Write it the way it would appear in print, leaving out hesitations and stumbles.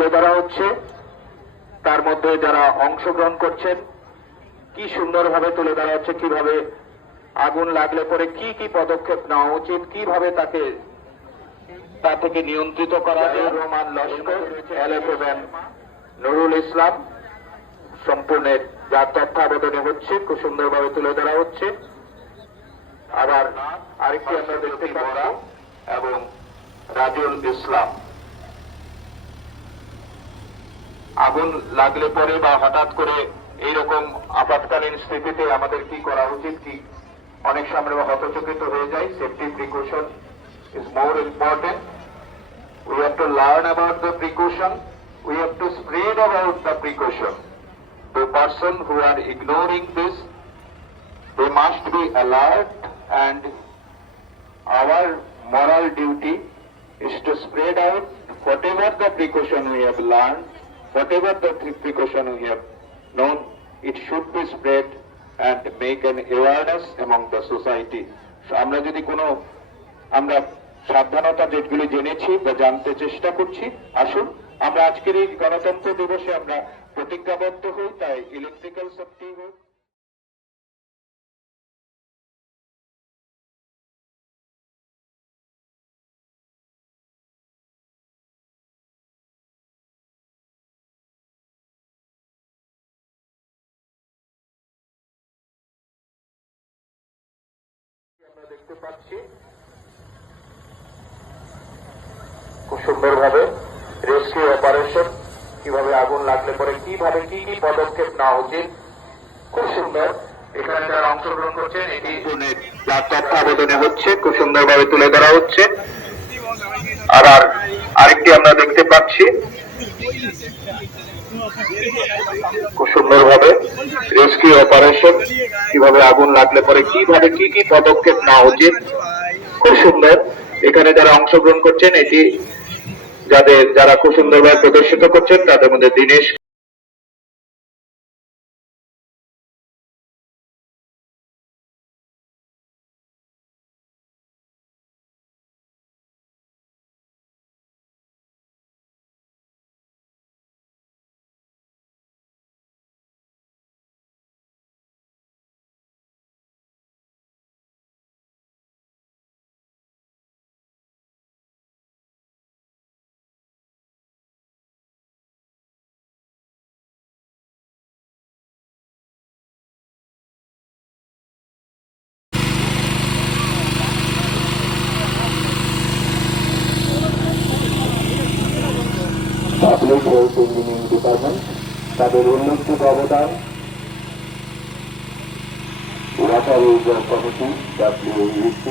তুলে ধরা হচ্ছে। তার মধ্যে যারা অংশগ্রহণ করছেন কি সুন্দরভাবে তুলে ধরা হচ্ছে, কিভাবে আগুন লাগলে পরে কি কি পদক্ষেপ নেওয়া উচিত, কিভাবে তা থেকে নিয়ন্ত্রিত করা যায়। রোমান লস্কর, এলএফএম নুরুল ইসলাম সম্পূর্ণের যার তত্ত্বাবধানে হচ্ছে, খুব সুন্দরভাবে তুলে ধরা হচ্ছে। আবার আরেকটি আমরা দেখতে পারা এবং রাজুল ইসলাম। আগুন লাগলে পরে বা হঠাৎ করে এইরকম আপাতকালীন স্থিতিতে আমাদের কি করা উচিত, কি অনেক সময় হতচকিত হয়ে যায়। Safety precaution is more important. We have to learn about the precaution. We have to spread about the precaution. The person who are ignoring this, they must be alert, and our moral duty is to spread out whatever the precaution we have learned, whatever the precaution we have known, it should be spread and make an awareness among the society. So আমরা যদি আমরা সাবধানতা যেগুলি জেনেছি বা জানতে চেষ্টা করছি, আসুন আমরা আজকের এই গণতন্ত্র দিবসে আমরা প্রতিজ্ঞাবদ্ধ হই। তাই ইলেকট্রিক্যাল সেফটি হোক, আমরা দেখতে পাচ্ছি খুব সুন্দরভাবে রেস্কিউ অপারেশন, কিভাবে আগুন লাগলে পরে কিভাবে কি কি পদক্ষেপ নেওয়া উচিত, খুব সুন্দর। এখানে যারা অংশগ্রহণ করছেন এটি যার তত্ত্বাবধানে হচ্ছে, খুব সুন্দরভাবে তুলে ধরা হচ্ছে। আবার আরেকটি আমরা দেখতে পাচ্ছি খুব সুন্দরভাবে রেস্কিউ অপারেশন, কিভাবে আগুন লাগলে পরে কিভাবে কি কি পদক্ষেপ নেওয়া উচিত, খুব সুন্দর। এখানে যারা অংশগ্রহণ করছেন এটি যারা খুব সুন্দরভাবে প্রদর্শিত করছেন তাদের মধ্যে Dinesh public health engineering department, তাদের উল্লেখযোগ্য অবদান ওয়াটার ইউজার কমিটি WEC